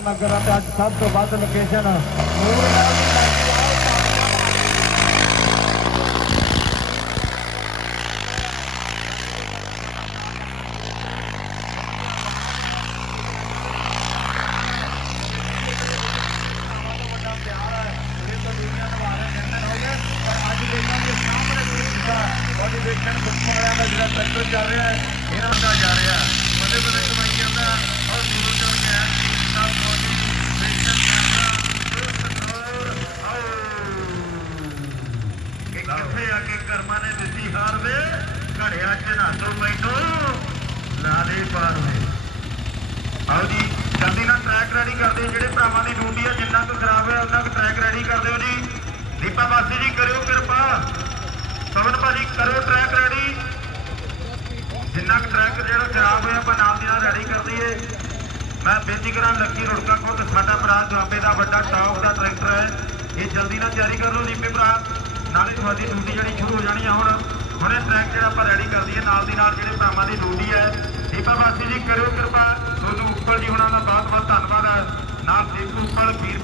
ਨਗਰ ਅਤੇ ਅੱਜ ਸਭ ਤੋਂ ਵੱਧ ਲੋਕੇਸ਼ਨ ਜਿਹੜਾ ਟਰੈਕਟਰ ਚੱਲ ਰਿਹਾ ਹੈ ਇਹਨਾਂ ਦਾ ਜਾ ਰਿਹਾ ਬੰਦੇ ਬੰਦੇ ਕਮਾਈ ਜਾਂਦਾ ਔਰ ਦੂਰੋਂ ਚੱਲ ਗਿਆ ਕਿੱਥੇ ਆ ਕੇ ਕਰਮਾਂ ਨੇ ਦਿੱਤੀ ਹਾਰ ਵੇ ਘੜਿਆ ਚ ਨਾ ਦੋ ਮੈਨੂੰ ਲਾ ਦੇ ਪਾਰ ਵੇ ਆਓ ਜੀ ਜਲਦੀ ਨਾਲ ਟਰੈਕ ਰੈਡੀ ਕਰਦੇ ਜਿਹੜੇ ਭਰਾਵਾਂ ਦੀ ਡਿਊਟੀ ਆ ਜਿੰਨਾ ਕੁ ਖਰਾਬ ਹੈ ਉਹਨਾਂ ਕੁ ਟਰੈਕ ਰੈਡੀ ਕਰ ਦਿਓ ਜੀ ਦੀਪਾ ਬਾਸੀ ਜੀ ਕਰਿਓ ਕਿਰਪਾ ਸਵਨ ਭਾਜੀ ਕਰੋ ਟਰੈਕ ਰੈਡੀ ਜਿੰਨਾ ਕੁ ਟਰੈਕ ਜਿਹੜਾ ਖਰਾਬ ਹੋਇਆ ਆਪਾਂ ਨਾਲ ਦੀ ਨਾਲ ਰੈਡੀ ਕਰ ਦਈਏ ਮੈਂ ਬੇਨਤੀ ਕਰਾਂ ਲੱਕੀ ਰੁੜਕਾ ਖੁਦ ਸਾਡਾ ਭਰਾ ਦੁਆਬੇ ਦਾ ਵੱਡਾ ਟਾਪ ਦਾ ਟਰੈਕਟਰ ਹੈ ਇਹ ਜਲਦੀ ਨਾਲ ਤਿਆਰੀ ਕਰ ਲਓ ਦੀਪੇ ਭਰਾ ਨਾਲੇ ਤੁਹਾਡੀ ਡਿਊਟੀ ਜਿਹੜੀ ਸ਼ੁਰੂ ਹੋ ਜਾਣੀ ਆ ਹੁਣੇ ਟਰੈਕ ਜਿਹੜਾ ਆਪਾਂ ਰੈਡੀ ਕਰ ਦਈਏ ਨਾਲ ਦੀ ਨਾਲ ਜਿਹੜੇ ਭਰਾਵਾਂ ਦੀ ਡਿਊਟੀ ਹੈ ਦੀਪਾ ਬਾਸੀ ਜੀ ਕਰਿਓ ਕਿਰਪਾ ਤੁਹਾਨੂੰ ਉੱਪਰ ਜੀ ਹੁਣਾਂ ਦਾ ਬਹੁਤ ਬਹੁਤ ਧੰਨਵਾਦ ਹੈ ਨਾਲ ਦੀਪੂ ਉੱਪਰ ਵੀਰ